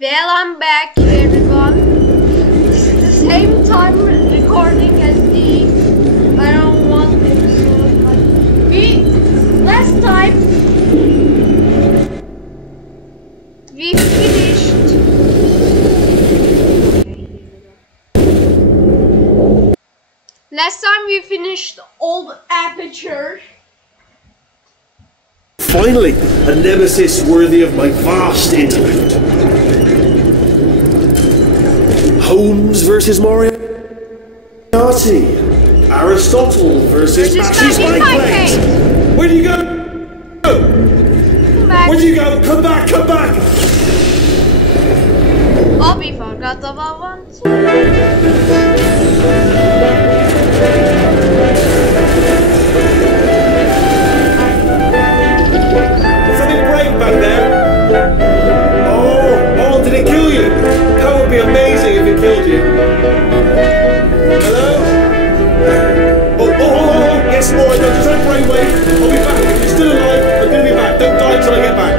Well, I'm back, everyone. This is the same time recording as the I don't want episode, but last time we finished. Last time we finished old aperture. Finally, a nemesis worthy of my vast intellect. Holmes versus Moriarty. Aristotle versus Matthew Spikeblade. Where do you go? Where do you go? Come back, come back! Oh, we forgot about one. Something break back there. Oh, did it kill you? That would be amazing if it killed you. Hello? Oh, yes, boy, no, just have brainwave. I'll be back. If you're still alive, I'm going to be back. Don't die until I get back.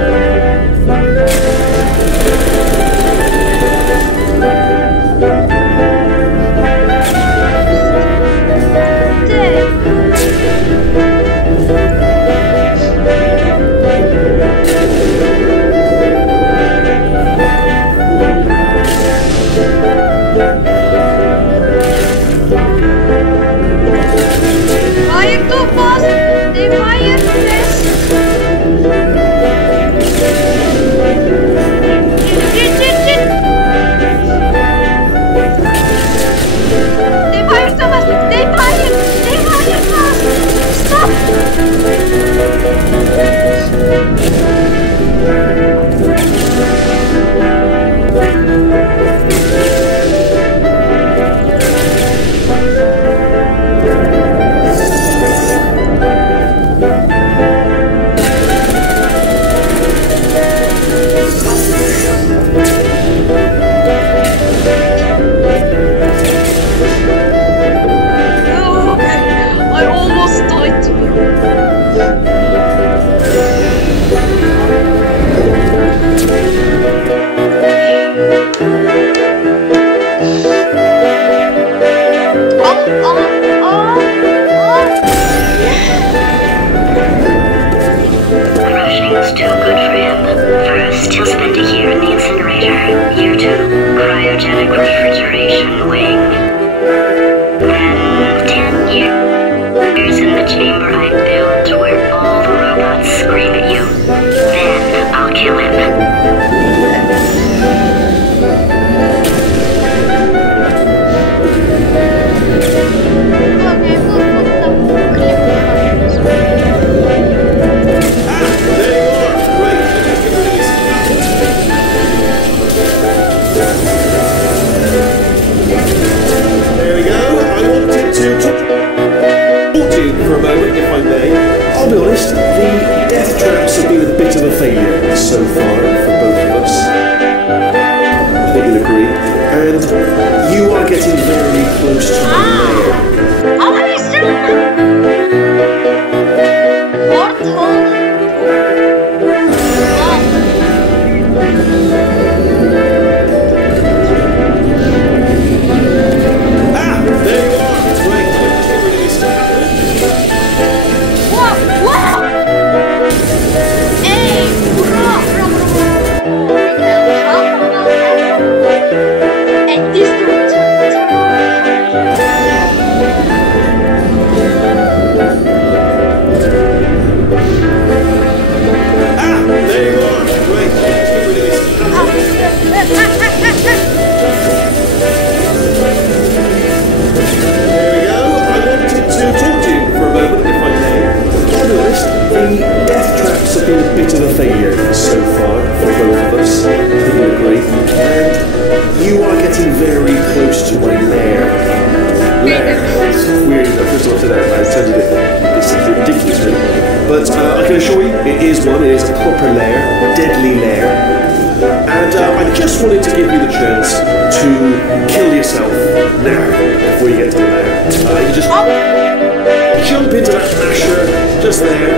Jump into that masher just there.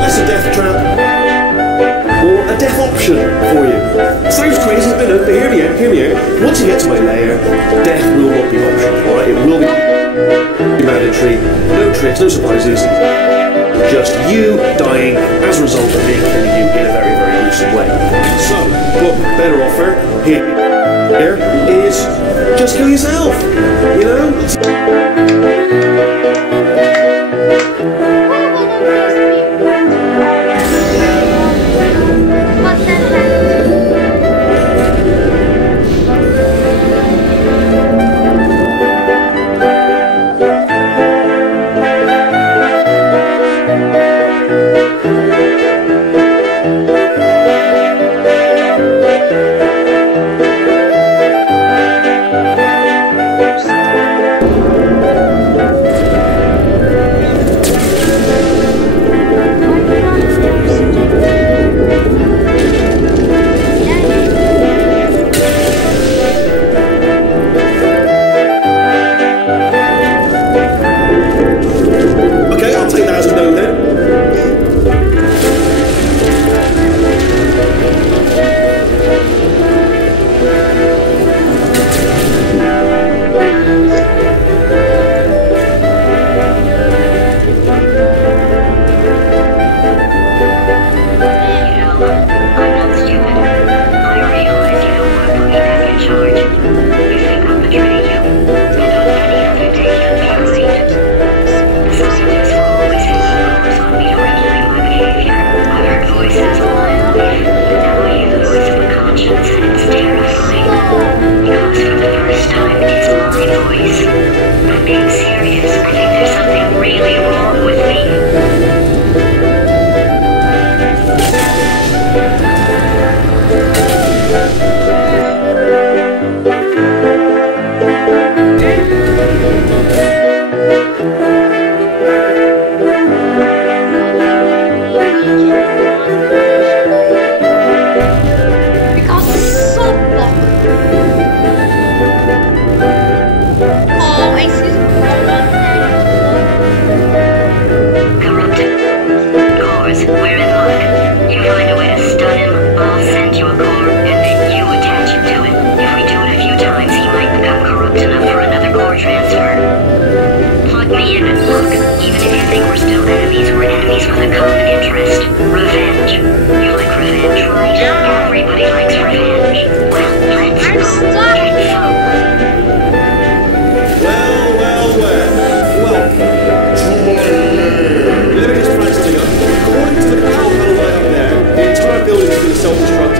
That's a death trap. Or a death option for you. Sounds crazy, but no, but hear me out, hear me out. Once you get to my lair, death will not be optional, alright? It will be mandatory. No tricks, no surprises. Just you dying as a result of me killing you in a very, very gruesome way. So, what better offer here is just kill yourself, you know?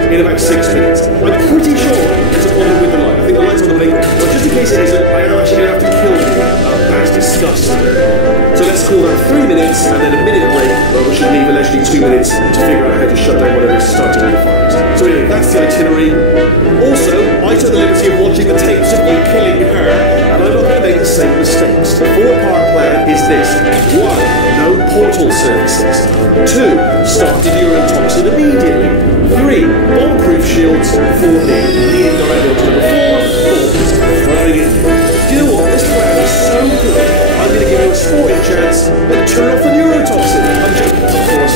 In about 6 minutes. I'm pretty sure it's a problem with the light. I think the light's on the blink, but just in case it isn't, I am actually going to have to kill you. That's disgusting. So let's call that 3 minutes and then a minute break, which should leave allegedly 2 minutes to figure out how to shut down whatever is starting with the fires. So anyway, that's the itinerary. Also, I took the liberty of watching the tapes of you killing her, and I'm not going to make the same mistakes. The 4-part plan is this. 1. No portal services. 2. Start the neurotoxin immediately. 3. Bomb-proof shields. 4. Leading directly to number 4. Throwing it. Do you know what? This plan is so good. I'm going to give you a sporting chance and turn off the neurotoxin. I'm joking, of course.